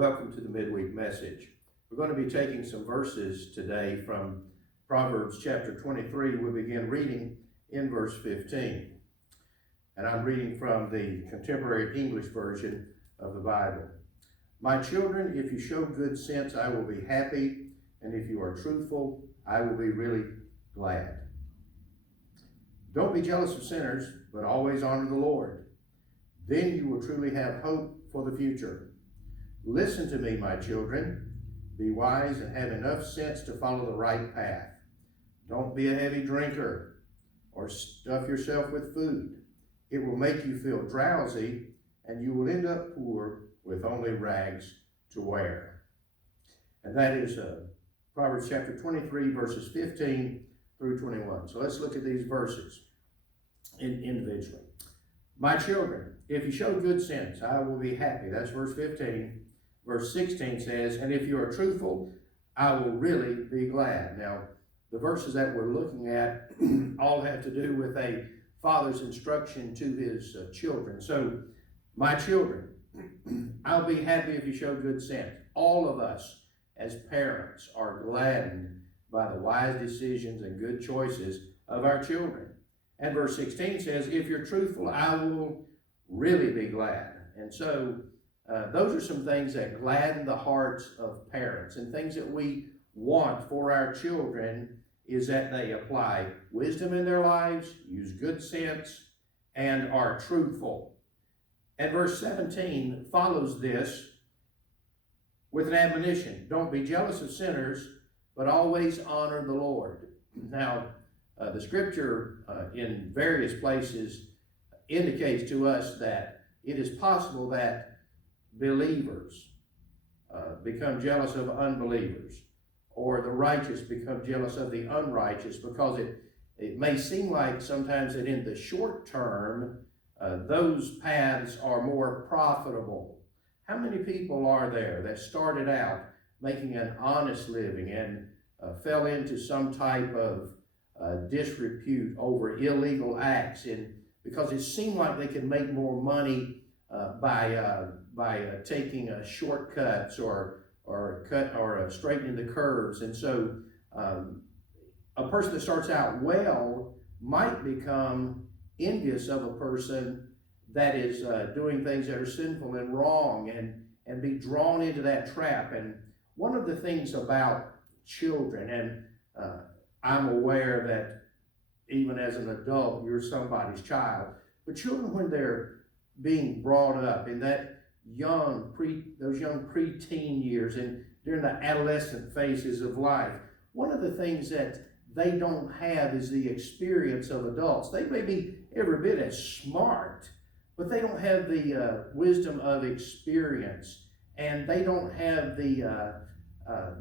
Welcome to the Midweek message. We're going to be taking some verses today from Proverbs chapter 23. We'll begin reading in verse 15. And I'm reading from the Contemporary English Version of the Bible. My children, if you show good sense, I will be happy, and if you are truthful, I will be really glad. Don't be jealous of sinners, but always honor the Lord. Then you will truly have hope for the future. Listen to me, my children. Be wise and have enough sense to follow the right path. Don't be a heavy drinker or stuff yourself with food. It will make you feel drowsy, and you will end up poor with only rags to wear. And that is Proverbs chapter 23, verses 15 through 21. So let's look at these verses individually. My children, if you show good sense, I will be happy. That's verse 15. Verse 16 says, and if you are truthful, I will really be glad. Now, the verses that we're looking at all have to do with a father's instruction to his children. So, my children, I'll be happy if you show good sense. All of us as parents are gladdened by the wise decisions and good choices of our children. And verse 16 says, if you're truthful, I will really be glad. And so, those are some things that gladden the hearts of parents, and things that we want for our children is that they apply wisdom in their lives, use good sense, and are truthful. And verse 17 follows this with an admonition. Don't be jealous of sinners, but always honor the Lord. Now, the scripture in various places indicates to us that it is possible that believers become jealous of unbelievers, or the righteous become jealous of the unrighteous, because it may seem like sometimes that in the short term, those paths are more profitable. How many people are there that started out making an honest living and fell into some type of disrepute over illegal acts, and because it seemed like they could make more money by taking shortcuts or straightening the curves. And so a person that starts out well might become envious of a person that is doing things that are sinful and wrong, and be drawn into that trap. And one of the things about children, and I'm aware that even as an adult, you're somebody's child, but children, when they're being brought up in that those young preteen years and during the adolescent phases of life, one of the things that they don't have is the experience of adults. They may be every bit as smart, but they don't have the wisdom of experience, and they don't have the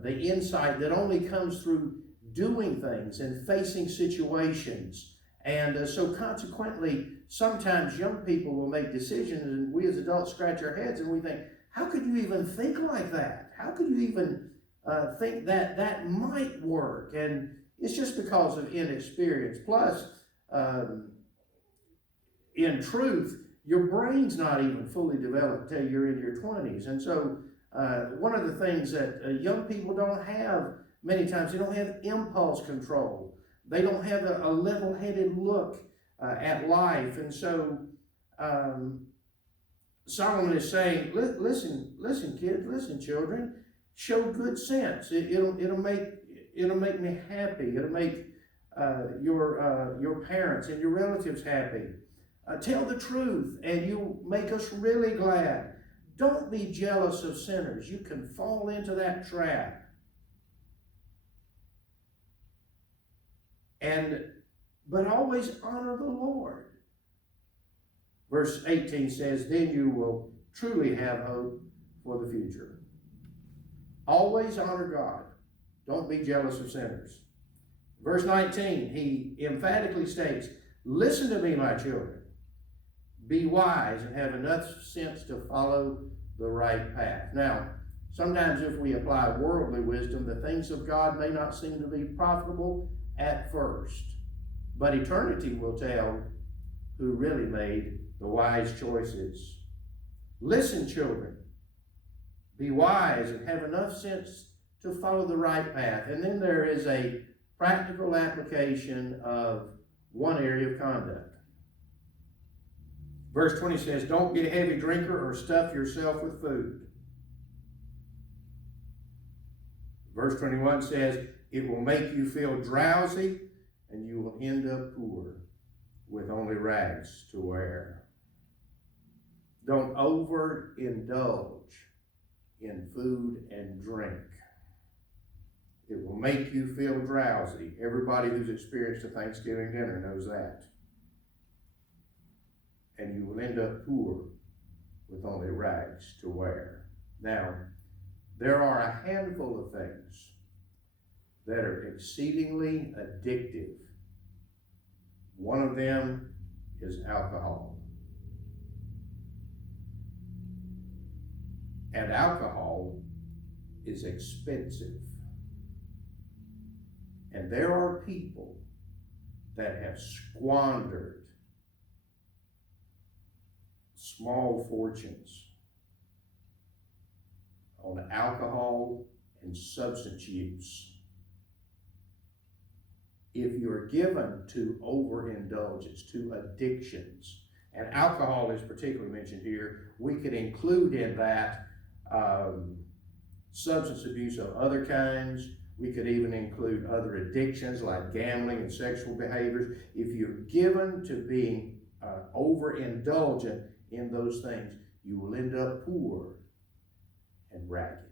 insight that only comes through doing things and facing situations. And so consequently, sometimes young people will make decisions, and we as adults scratch our heads and we think, how could you even think like that? How could you even think that that might work? And it's just because of inexperience. Plus, in truth, your brain's not even fully developed till you're in your 20s. And so one of the things that young people don't have many times, they don't have impulse control. They don't have a level-headed look at life. And so Solomon is saying, listen kids, listen children, show good sense. It'll make me happy. It'll make your parents and your relatives happy. Tell the truth, and you'll make us really glad. Don't be jealous of sinners. You can fall into that trap. But always honor the Lord. Verse 18 says, then you will truly have hope for the future. Always honor God. Don't be jealous of sinners. Verse 19, he emphatically states, listen to me, my children. Be wise and have enough sense to follow the right path. Now, sometimes if we apply worldly wisdom, the things of God may not seem to be profitable at first, but eternity will tell who really made the wise choices. Listen, children. Be wise and have enough sense to follow the right path. And then there is a practical application of one area of conduct. Verse 20 says, don't be a heavy drinker or stuff yourself with food. Verse 21 says, it will make you feel drowsy and you will end up poor with only rags to wear. Don't overindulge in food and drink. It will make you feel drowsy. Everybody who's experienced a Thanksgiving dinner knows that. And you will end up poor with only rags to wear. Now, there are a handful of things that are exceedingly addictive. One of them is alcohol. And alcohol is expensive. And there are people that have squandered small fortunes on alcohol and substance use. If you're given to overindulgence, to addictions, and alcohol is particularly mentioned here, we could include in that substance abuse of other kinds. We could even include other addictions like gambling and sexual behaviors. If you're given to being overindulgent in those things, you will end up poor and ragged.